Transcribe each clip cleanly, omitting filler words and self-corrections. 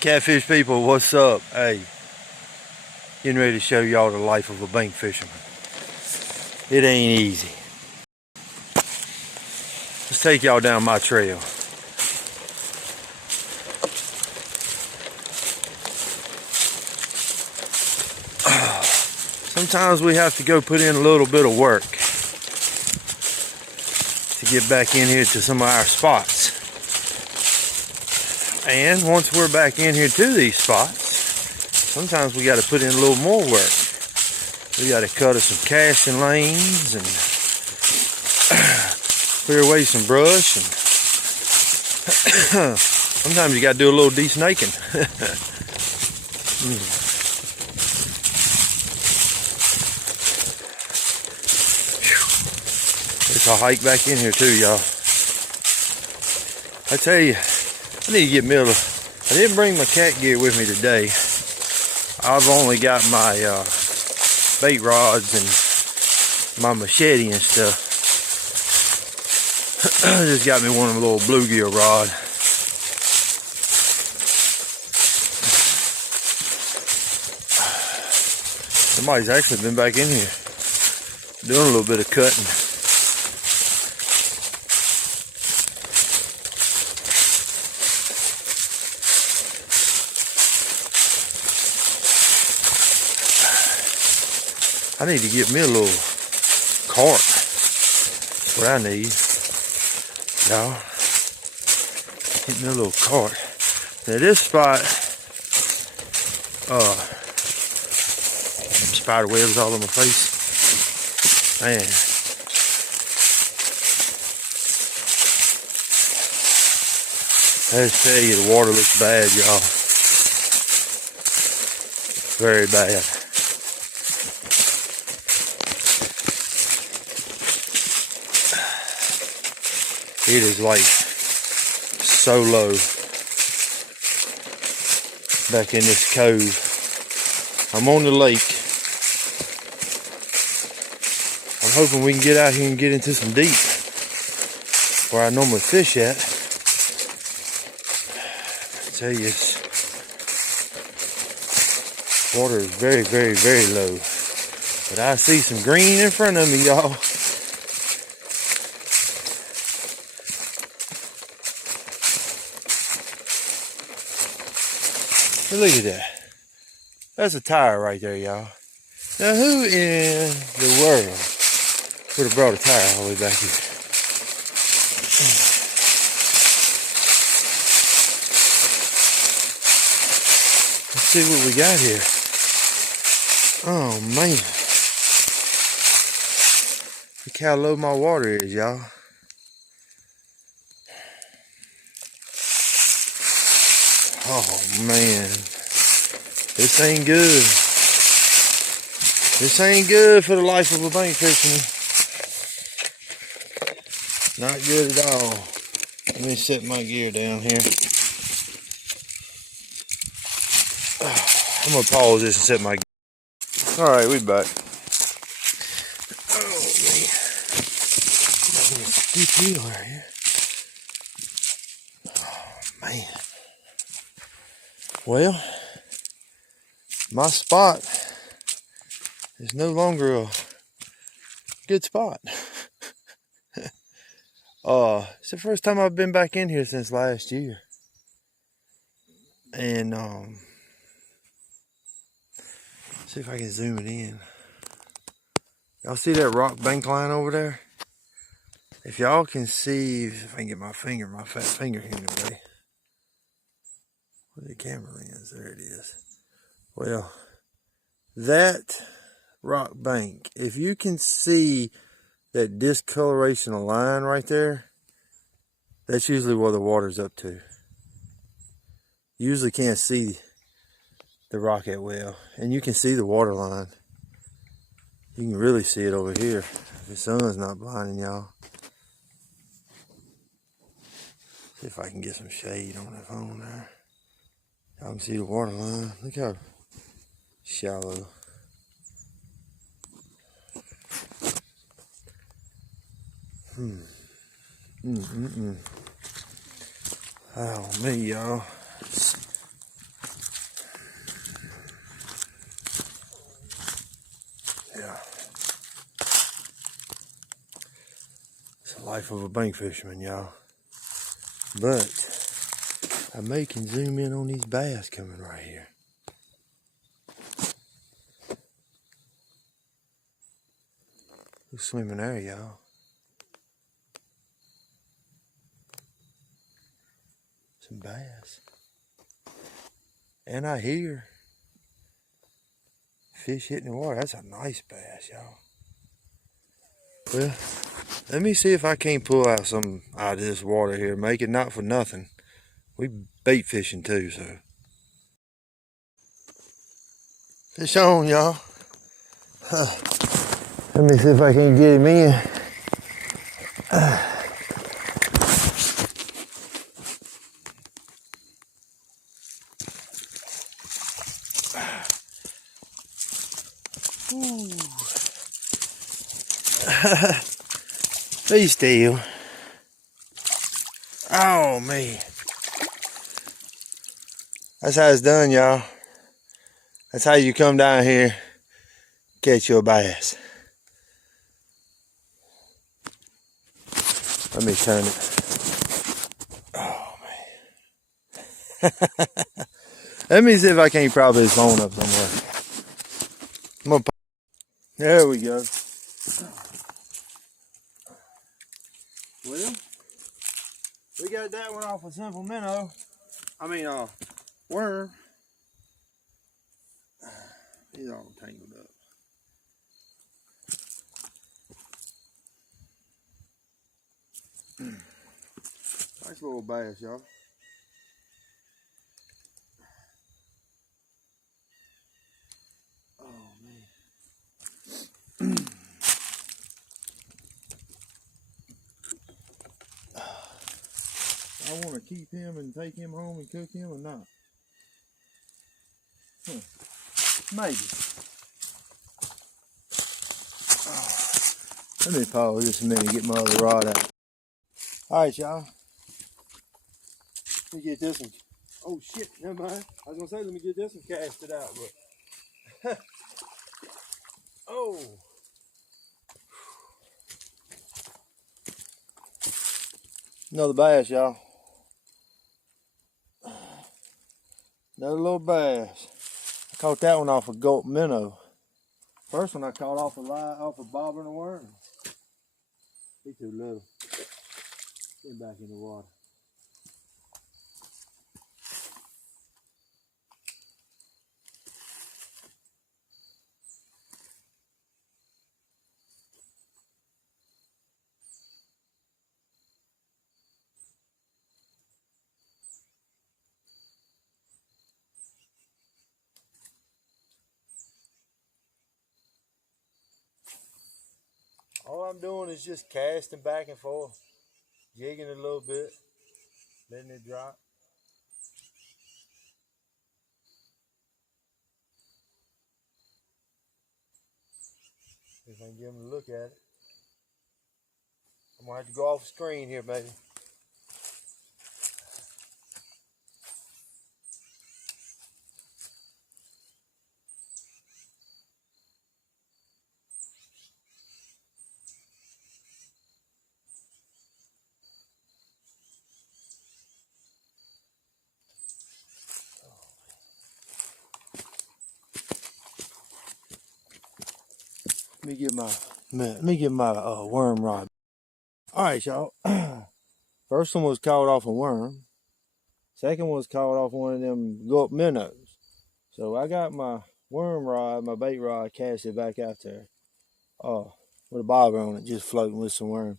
Catfish people, what's up? Hey, getting ready to show y'all the life of a bank fisherman. It ain't easy. Let's take y'all down my trail. Sometimes we have to go put in a little bit of work to get back in here to some of our spots. And once we're back in here to these spots, sometimes we got to put in a little more work. We got to cut us some casting lanes and clear away some brush, and sometimes you got to do a little de-snaking. It's a hike back in here too, y'all. I tell you, I need to get Miller. I didn't bring my cat gear with me today. I've only got my bait rods and my machete and stuff. I just got me one of the little bluegill rod. Somebody's actually been back in here doing a little bit of cutting. I need to get me a little cart. That's what I need. Y'all. Get me a little cart. Now this spot, spider webs all on my face. Man. I just tell you, the water looks bad, y'all. Very bad. It is like so low back in this cove. I'm on the lake. I'm hoping we can get out here and get into some deep where I normally fish at. I tell you, water is very, very, very low. But I see some green in front of me, y'all. Look at that. That's a tire right there, y'all. Now who in the world would have brought a tire all the way back here? Let's see what we got here. Oh man. Look how low my water is, y'all. Oh man, this ain't good. This ain't good for the life of a bank fisherman. Not good at all. Let me set my gear down here. I'm gonna pause this and set my gear. All right, we back. Oh man, steep hill right here. Oh man. Well, my spot is no longer a good spot. It's the first time I've been back in here since last year. And see if I can zoom it in. Y'all see that rock bank line over there? If y'all can see, if I can get my fat finger here in the way. Where's the camera lens? There it is. Well, that rock bank, if you can see that discoloration of line right there, that's usually where the water's up to. You usually can't see the rock that well, and you can see the water line. You can really see it over here if the sun's not blinding y'all. See if I can get some shade on that phone there. Y'all can see the water line. Look how shallow. Oh, me, y'all. Life of a bank fisherman, y'all. But I may can zoom in on these bass coming right here. Who's swimming there, y'all? Some bass. And I hear fish hitting the water. That's a nice bass, y'all. Well, let me see if I can't pull out some out of this water here. Make it not for nothing. We bait fishing too, so. Fish on, y'all. Let me see if I can get him in. Be still. Oh man. That's how it's done, y'all. That's how you come down here, catch your bass. Let me turn it. Oh man. Let me see if I can't prop his phone up somewhere. There we go. Well, we got that one off a simple minnow. Worm. He's all tangled up. Nice little bass, y'all. Oh man. I want to keep him and take him home and cook him or not. Maybe. Let me pause just a minute and get my other rod out. Alright, y'all. Let me get this one. Oh shit, never mind. I was gonna say let me get this one casted out, but oh. Another bass, y'all. Another little bass. I caught that one off a gulp minnow. First one I caught off a bobber and a worm. He's too little. Get him back in the water. All I'm doing is just casting back and forth, jigging it a little bit, letting it drop. If I can get them to look at it. I'm gonna have to go off the screen here, baby. Let me get my worm rod. All right, y'all. First one was caught off a worm. Second one was caught off one of them gulp minnows. So I got my worm rod, my bait rod, casted back out there. With a bobber on it, just floating with some worms.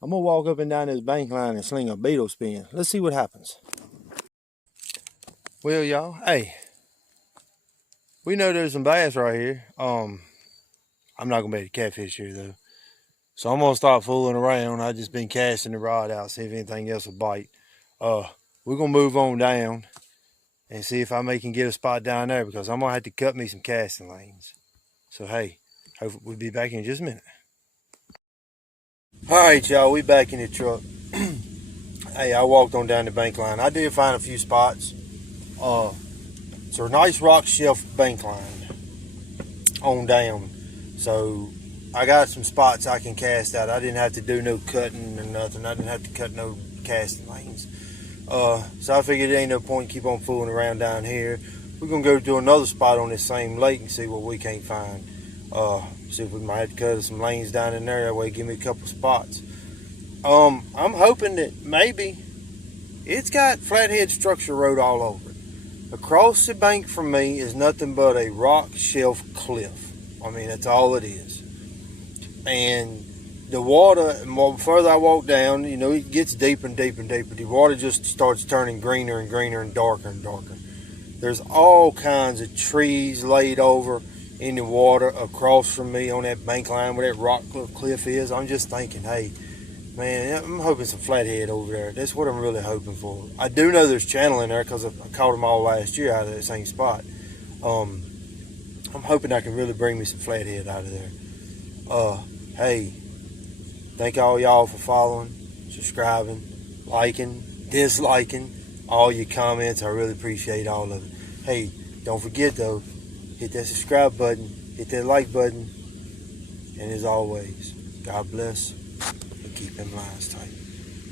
I'm gonna walk up and down this bank line and sling a beetle spin. Let's see what happens. Well, y'all, hey, we know there's some bass right here. I'm not gonna be able to catfish here though. So I'm gonna start fooling around. I just been casting the rod out, see if anything else will bite. We're gonna move on down and see if I can get a spot down there because I'm gonna have to cut me some casting lanes. So hey, hopefully we'll be back in just a minute. All right, y'all, we back in the truck. Hey, I walked on down the bank line. I did find a few spots. It's a nice rock shelf bank line on down. So I got some spots I can cast out. I didn't have to do no cutting or nothing. I didn't have to cut no casting lanes. So I figured there ain't no point keep on fooling around down here. We're gonna go to another spot on this same lake and see what we can't find. See if we might have to cut some lanes down in there. That way, give me a couple spots. I'm hoping that maybe it's got flathead structure road all over it. Across the bank from me is nothing but a rock shelf cliff. I mean, that's all it is. And the water, the further I walk down, you know, it gets deeper and deeper and deeper. The water just starts turning greener and greener and darker and darker. There's all kinds of trees laid over in the water across from me on that bank line where that rock cliff is. I'm just thinking, hey, man, I'm hoping some flathead over there. That's what I'm really hoping for. I do know there's channel in there because I caught them all last year out of that same spot. I'm hoping I can really bring me some flathead out of there. Hey, thank all y'all for following, subscribing, liking, disliking, all your comments. I really appreciate all of it. Hey, don't forget though, hit that subscribe button, hit that like button, and as always, God bless and keep them lines tight.